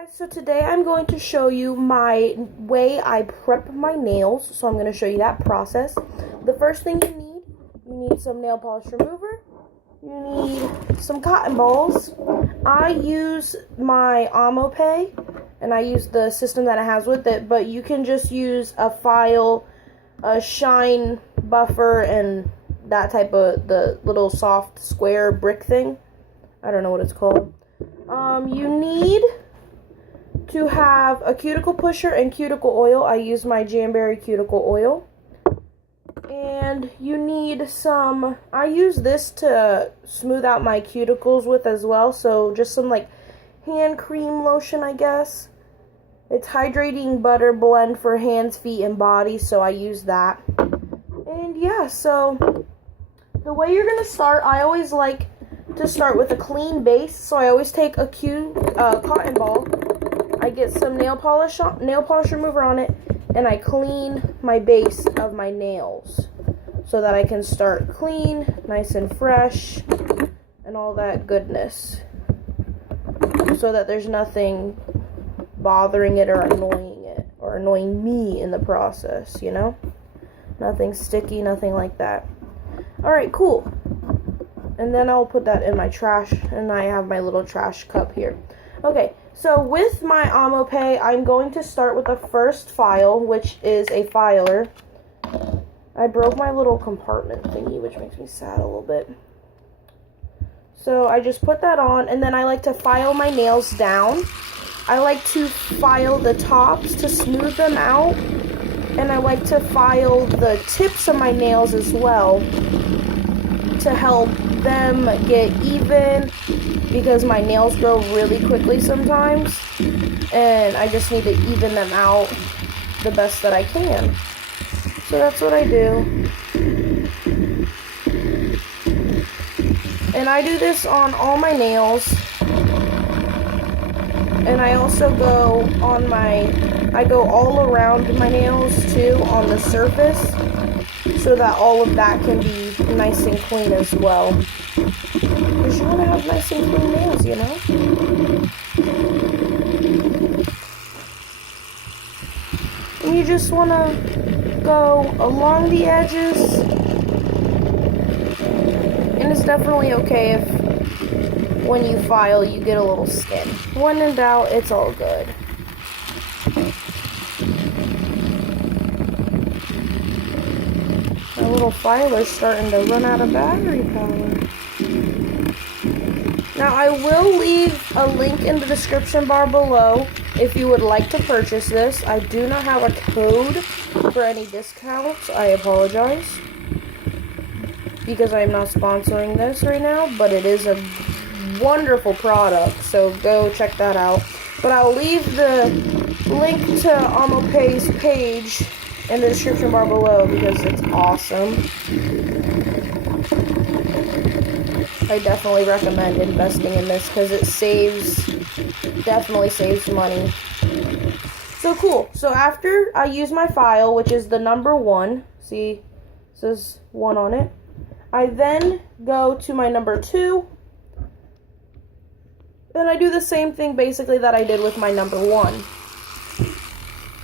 Guys, so today I'm going to show you my way I prep my nails. So I'm going to show you that process. The first thing you need some nail polish remover. You need some cotton balls. I use my Omopay, and I use the system that it has with it, but you can just use a file, a shine buffer, and that type of, the little soft square brick thing. I don't know what it's called. You need to have a cuticle pusher and cuticle oil. I use my Jamberry cuticle oil. And you need some, I use this to smooth out my cuticles with as well. So just some like hand cream lotion, I guess. It's hydrating butter blend for hands, feet, and body. So I use that. And yeah, so the way you're going to start, I always like to start with a clean base. So I always take a cotton ball. I get some nail polish remover on it, and I clean my base of my nails so that I can start clean, nice and fresh, and all that goodness, so that there's nothing bothering it or annoying me in the process, you know? Nothing sticky, nothing like that. Alright, cool. And then I'll put that in my trash, and I have my little trash cup here. Okay, so with my Omopay, I'm going to start with the first file, which is a filer. I broke my little compartment thingy, which makes me sad a little bit. So I just put that on, and then I like to file my nails down. I like to file the tops to smooth them out, and I like to file the tips of my nails as well to help them get even, because my nails grow really quickly sometimes, and I just need to even them out the best that I can. So that's what I do. And I do this on all my nails. And I also go on I go all around my nails too on the surface, so that all of that can be nice and clean as well. Because you want to have nice and clean nails, you know? And you just want to go along the edges. And it's definitely okay if when you file you get a little skin. When in doubt, it's all good. My little filer's starting to run out of battery power. Now, I will leave a link in the description bar below if you would like to purchase this. I do not have a code for any discounts. I apologize, because I am not sponsoring this right now, but it is a wonderful product, so go check that out. But I'll leave the link to Omopay's page in the description bar below because it's awesome. I definitely recommend investing in this because it definitely saves money. So cool. So after I use my file, which is the number 1, see, it says 1 on it, I then go to my number 2, and I do the same thing basically that I did with my number 1.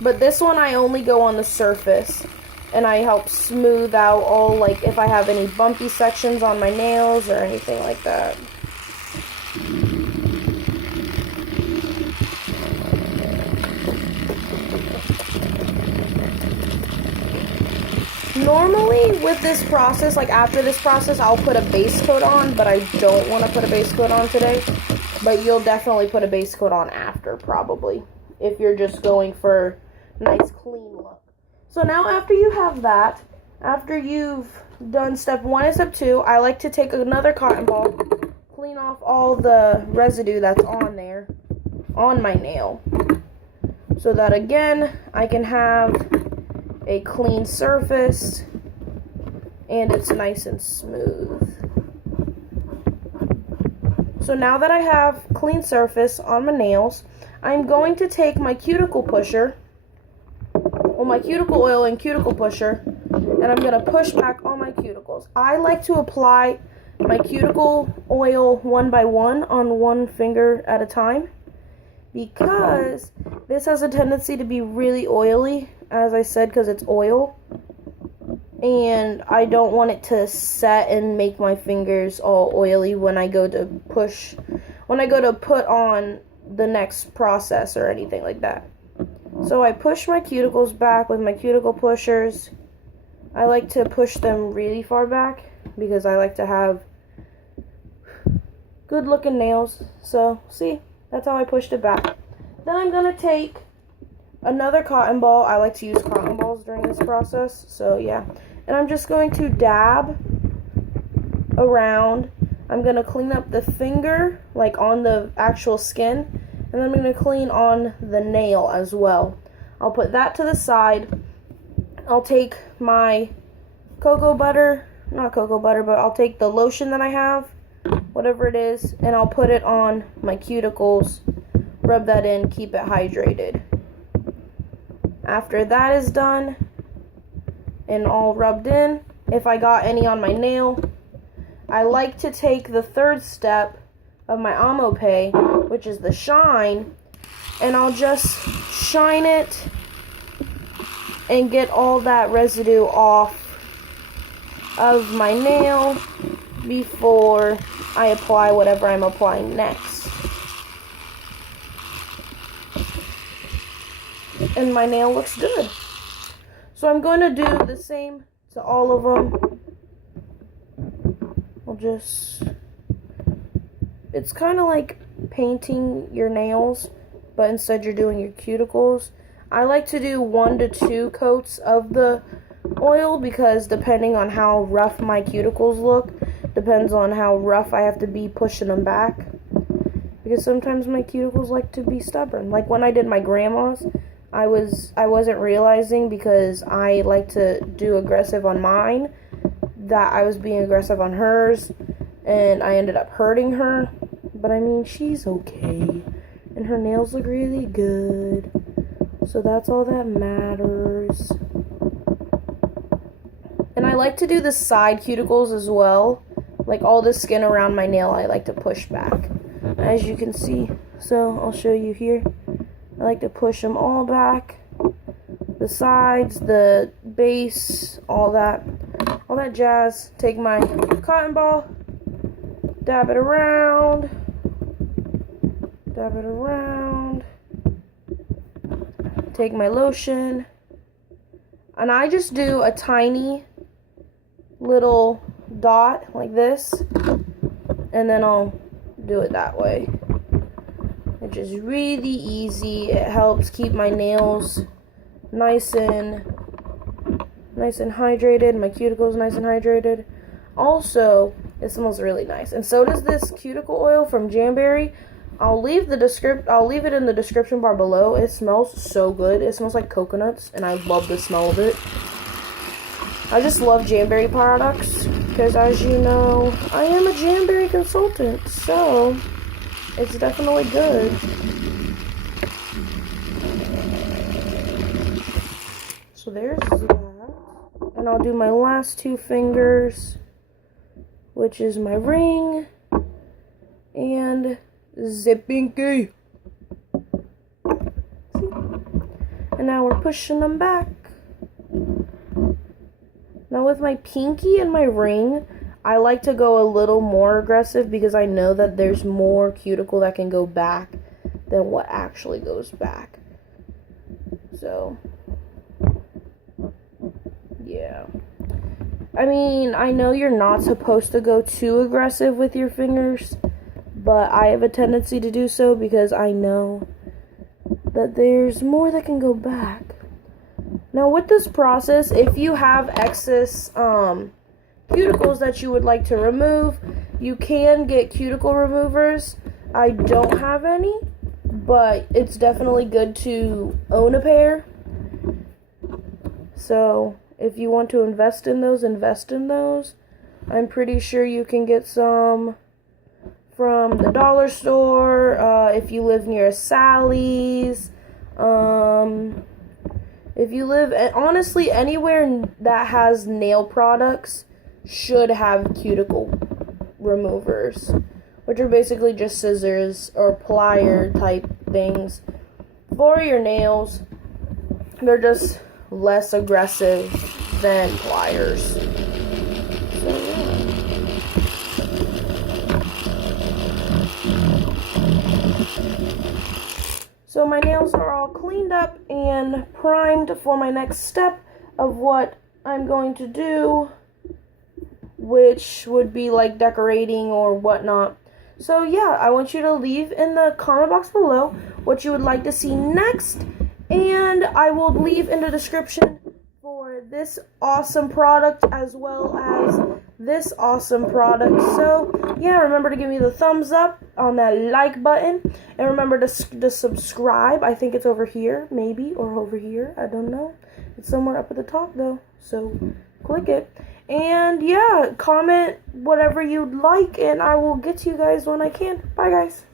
But this one I only go on the surface, and I help smooth out all, like, if I have any bumpy sections on my nails or anything like that. Normally with this process, like after this process, I'll put a base coat on, but I don't want to put a base coat on today. But you'll definitely put a base coat on after, probably, if you're just going for a nice clean look. So now after you have that, after you've done step 1 and step 2, I like to take another cotton ball, clean off all the residue that's on there, on my nail, so that again, I can have a clean surface, and it's nice and smooth. So now that I have clean surface on my nails, I'm going to take my cuticle pusher, or my cuticle oil and cuticle pusher, and I'm going to push back on my cuticles. I like to apply my cuticle oil one by one on one finger at a time. because this has a tendency to be really oily, as I said, because it's oil. And I don't want it to set and make my fingers all oily when I go to put on the next process or anything like that. So I push my cuticles back with my cuticle pushers. I like to push them really far back because I like to have good looking nails. So see, that's how I pushed it back. Then I'm going to take another cotton ball. I like to use cotton balls during this process. So yeah. And I'm just going to dab around. I'm going to clean up the finger, like on the actual skin. And then I'm going to clean on the nail as well. I'll put that to the side. I'll take my not cocoa butter, but I'll take the lotion that I have, whatever it is, and I'll put it on my cuticles. Rub that in, keep it hydrated. After that is done and all rubbed in, if I got any on my nail, I like to take the third step of my Amope, which is the shine, and I'll just shine it and get all that residue off of my nail before I apply whatever I'm applying next. And my nail looks good. So I'm going to do the same to all of them. It's kind of like painting your nails, but instead you're doing your cuticles. I like to do 1 to 2 coats of the oil because depending on how rough my cuticles look, depends on how rough I have to be pushing them back. Because sometimes my cuticles like to be stubborn. Like when I did my grandma's, I wasn't realizing because I like to do aggressive on mine that I was being aggressive on hers, and I ended up hurting her. But I mean, she's okay, and her nails look really good, so that's all that matters. And I like to do the side cuticles as well, like all the skin around my nail I like to push back, as you can see. So I'll show you here. I like to push them all back, the sides, the base, all that jazz. Take my cotton ball, dab it around, take my lotion, and I just do a tiny little dot like this, and then I'll do it that way. Which is really easy. It helps keep my nails nice and hydrated. My cuticles nice and hydrated. Also, it smells really nice, and so does this cuticle oil from Jamberry. I'll leave it in the description bar below. It smells so good. It smells like coconuts, and I love the smell of it. I just love Jamberry products because, as you know, I am a Jamberry consultant, so it's definitely good. So there's that. And I'll do my last 2 fingers, which is my ring and zippinky. And now we're pushing them back. Now with my pinky and my ring, I like to go a little more aggressive because I know that there's more cuticle that can go back than what actually goes back. So, yeah. I mean, I know you're not supposed to go too aggressive with your fingers, but I have a tendency to do so because I know that there's more that can go back. Now with this process, if you have excess cuticles that you would like to remove, you can get cuticle removers. I don't have any, but it's definitely good to own a pair. So if you want to invest in those, invest in those. I'm pretty sure you can get some from the dollar store, if you live near a Sally's, if you live, honestly, anywhere that has nail products should have cuticle removers. which are basically just scissors or plier type things for your nails. They're just less aggressive than pliers. So, yeah. So my nails are all cleaned up and primed for my next step of what I'm going to do, which would be like decorating or whatnot. So yeah, I want you to leave in the comment box below what you would like to see next, and I will leave in the description for this awesome product as well as this awesome product. So yeah, remember to give me the thumbs up on that like button, and remember to subscribe. I think it's over here, maybe, or over here, I don't know. It's somewhere up at the top though, so click it. And yeah, comment whatever you'd like, and I will get to you guys when I can. Bye guys.